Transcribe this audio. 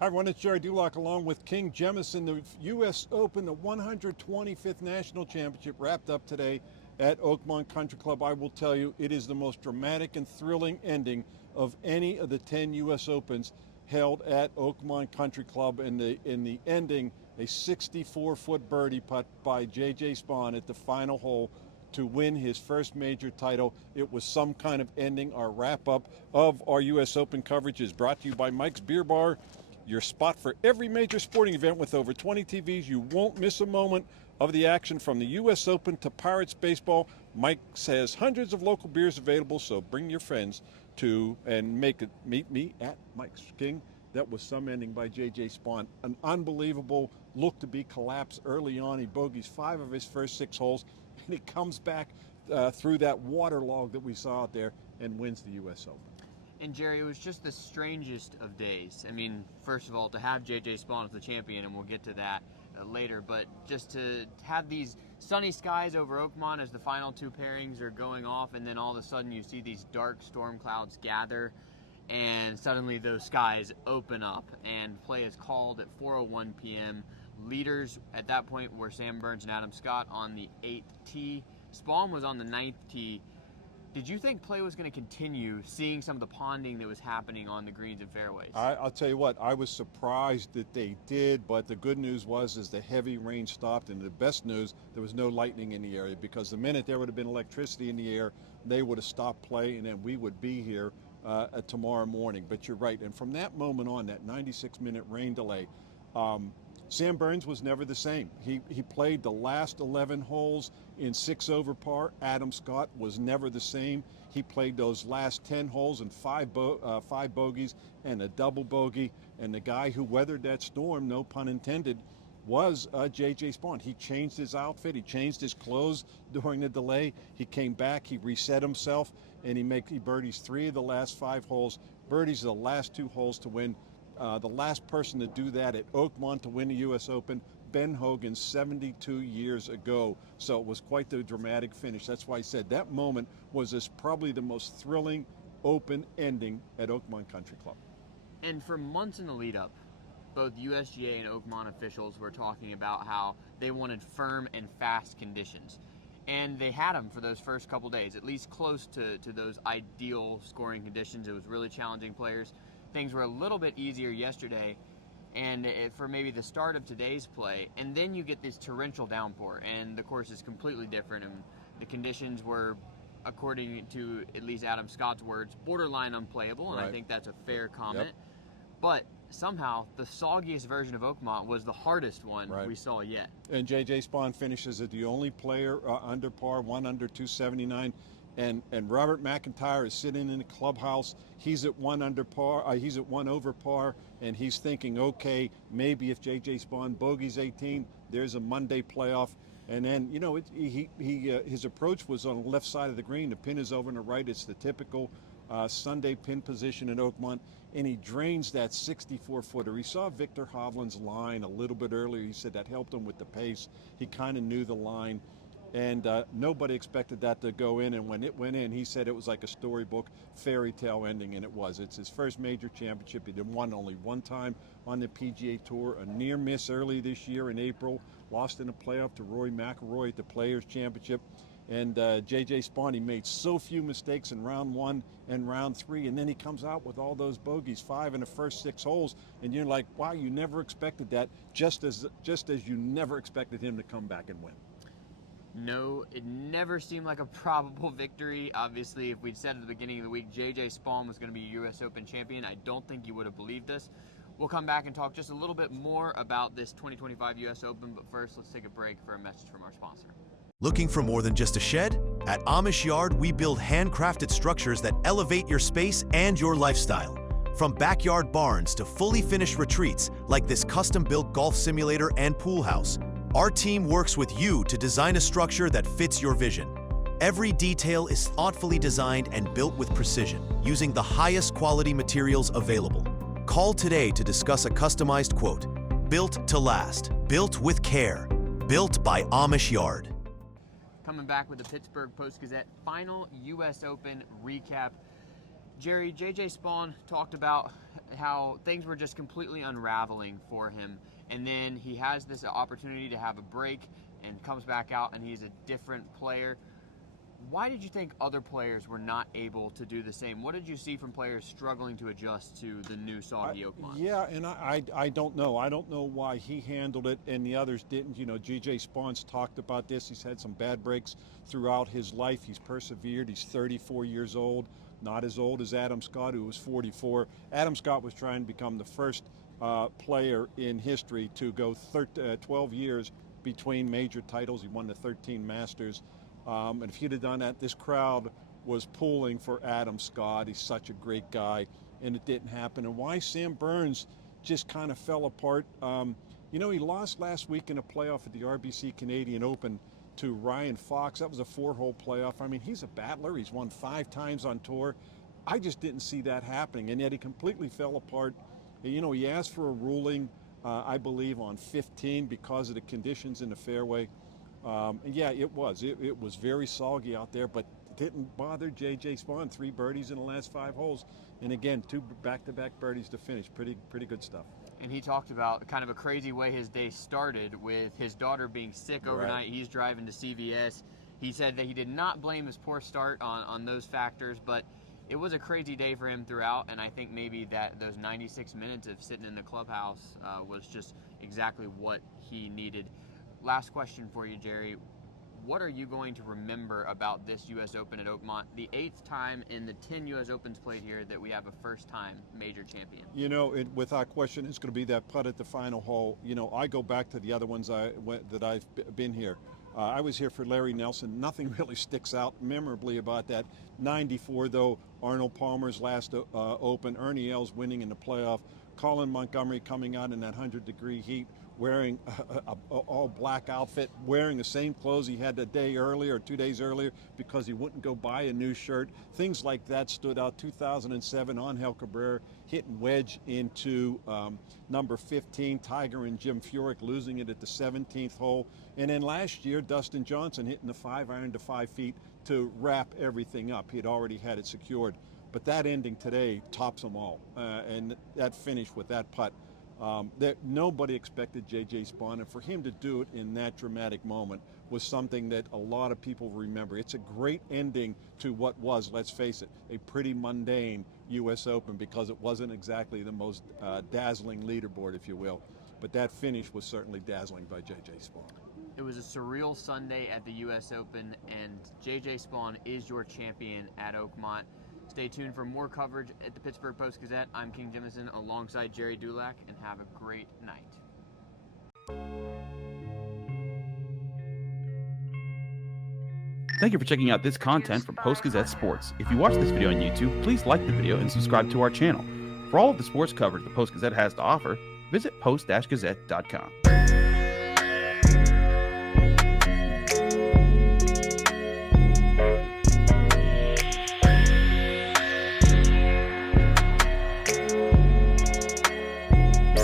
Hi everyone, it's Gerry Dulac along with King Jemison. The U.S. Open, the 125th National Championship, wrapped up today at Oakmont Country Club. I will tell you, it is the most dramatic and thrilling ending of any of the 10 U.S. Opens held at Oakmont Country Club. In the ending, a 64-foot birdie putt by J.J. Spaun at the final hole to win his first major title. It was some kind of ending. Our wrap-up of our U.S. Open coverage is brought to you by Mike's Beer Bar, your spot for every major sporting event with over 20 TVs. You won't miss a moment of the action from the U.S. Open to Pirates baseball. Mike's has hundreds of local beers available, so bring your friends to and meet me at Mike's. King, that was some ending by J.J. Spaun. An unbelievable look to be collapsed early on. He bogeys 5 of his first 6 holes, and he comes back through that waterlog that we saw out there and wins the U.S. Open. And Gerry, it was just the strangest of days. I mean, first of all, to have J.J. Spaun as the champion, and we'll get to that later, but just to have these sunny skies over Oakmont as the final 2 pairings are going off, and then all of a sudden you see these dark storm clouds gather, and suddenly those skies open up, and play is called at 4:01 p.m. Leaders at that point were Sam Burns and Adam Scott on the 8th tee. Spaun was on the 9th tee. Did you think play was going to continue, seeing some of the ponding that was happening on the greens and fairways? I'll tell you what, I was surprised that they did, but the good news was the heavy rain stopped, and the best news, there was no lightning in the area, because the minute there would have been electricity in the air, they would have stopped play, and then we would be here tomorrow morning. But you're right, and from that moment on, that 96-minute rain delay, Sam Burns was never the same. He played the last 11 holes in 6 over par. Adam Scott was never the same. He played those last 10 holes in 5 bogeys and a double bogey. And the guy who weathered that storm, no pun intended, was J.J. Spaun. He changed his outfit. He changed his clothes during the delay. He came back. He reset himself, and he birdies 3 of the last 5 holes. Birdies the last 2 holes to win. The last person to do that at Oakmont to win the U.S. Open, Ben Hogan, 72 years ago. So it was quite the dramatic finish. That's why I said that moment was probably the most thrilling Open ending at Oakmont Country Club. And for months in the lead up, both USGA and Oakmont officials were talking about how they wanted firm and fast conditions. And they had them for those first couple days, at least close to those ideal scoring conditions. It was really challenging players. Things were a little bit easier yesterday, and for maybe the start of today's play, and then you get this torrential downpour, and the course is completely different, and the conditions were, according to at least Adam Scott's words, borderline unplayable, and right. I think that's a fair comment. Yep. But somehow the soggiest version of Oakmont was the hardest one we saw yet. And J.J. Spaun finishes as the only player under par, 1 under 279. And Robert McIntyre is sitting in the clubhouse. He's at 1 under par. He's at 1 over par, and he's thinking, okay, maybe if J.J. Spaun bogeys 18, there's a Monday playoff. And then, you know, his approach was on the left side of the green. The pin is over on the right. It's the typical Sunday pin position at Oakmont, and he drains that 64-footer. He saw Victor Hovland's line a little bit earlier. He said that helped him with the pace. He kind of knew the line. And nobody expected that to go in, and when it went in, he said it was like a storybook fairytale ending, and it was. It's his first major championship. He won only 1 time on the PGA Tour, a near miss early this year in April, lost in a playoff to Rory McIlroy at the Players Championship. And J.J. Spaun, he made so few mistakes in round 1 and round 3, and then he comes out with all those bogeys, 5 in the first 6 holes, and you're like, wow, you never expected that, just as you never expected him to come back and win. No, it never seemed like a probable victory. Obviously, if we'd said at the beginning of the week J.J. Spaun was going to be U.S. Open champion, I don't think you would have believed us. We'll come back and talk just a little bit more about this 2025 U.S. Open, but first, let's take a break for a message from our sponsor. Looking for more than just a shed? At Amish Yard, we build handcrafted structures that elevate your space and your lifestyle. From backyard barns to fully finished retreats, like this custom-built golf simulator and pool house, our team works with you to design a structure that fits your vision. Every detail is thoughtfully designed and built with precision, using the highest quality materials available. Call today to discuss a customized quote. Built to last. Built with care. Built by Amish Yard. Coming back with the Pittsburgh Post-Gazette final U.S. Open recap. Gerry, J.J. Spaun talked about how things were just completely unraveling for him, and then he has this opportunity to have a break and comes back out and he's a different player. Why did you think other players were not able to do the same? What did you see from players struggling to adjust to the new soggy Oakmont? Yeah, and I don't know. I don't know why he handled it and the others didn't. You know, G.J. Spaun's talked about this. He's had some bad breaks throughout his life. He's persevered. He's 34 years old, not as old as Adam Scott, who was 44. Adam Scott was trying to become the first player in history to go 12 years between major titles. He won the 13 Masters. And if he'd have done that, this crowd was pulling for Adam Scott. He's such a great guy, and it didn't happen. And why Sam Burns just kind of fell apart. You know, he lost last week in a playoff at the RBC Canadian Open to Ryan Fox. That was a 4-hole playoff. I mean, he's a battler. He's won 5 times on tour. I just didn't see that happening, and yet he completely fell apart. You know, he asked for a ruling, I believe, on 15 because of the conditions in the fairway. And yeah, it was very soggy out there, but didn't bother J.J. Spaun. 3 birdies in the last 5 holes, and again 2 back-to-back birdies to finish. Pretty good stuff. And he talked about kind of a crazy way his day started with his daughter being sick overnight. Right. He's driving to CVS. He said that he did not blame his poor start on those factors, but it was a crazy day for him throughout, and I think maybe that those 96 minutes of sitting in the clubhouse was just exactly what he needed. Last question for you, Gerry. What are you going to remember about this U.S. Open at Oakmont, the 8th time in the 10 U.S. Opens played here that we have a first-time major champion? You know, without question, it's going to be that putt at the final hole. You know, I go back to the other ones that I've been here. I was here for Larry Nelson. Nothing really sticks out memorably about that. 94, though, Arnold Palmer's last Open, Ernie Els winning in the playoff, Colin Montgomery coming out in that 100-degree heat, wearing a all-black outfit, wearing the same clothes he had a day earlier or 2 days earlier because he wouldn't go buy a new shirt. Things like that stood out. 2007, Angel Cabrera hitting wedge into number 15, Tiger and Jim Furyk losing it at the 17th hole. And then last year, Dustin Johnson hitting the 5-iron to 5 feet to wrap everything up. He had already had it secured. But that ending today tops them all. And that finish with that putt, that nobody expected J.J. Spaun, and for him to do it in that dramatic moment was something that a lot of people remember. It's a great ending to what was, let's face it, a pretty mundane U.S. Open because it wasn't exactly the most dazzling leaderboard, if you will. But that finish was certainly dazzling by J.J. Spaun. It was a surreal Sunday at the U.S. Open, and J.J. Spaun is your champion at Oakmont. Stay tuned for more coverage at the Pittsburgh Post-Gazette. I'm King Jemison alongside Gerry Dulac, and have a great night. Thank you for checking out this content from Post-Gazette Sports. If you watch this video on YouTube, please like the video and subscribe to our channel. For all of the sports coverage the Post-Gazette has to offer, visit post-gazette.com.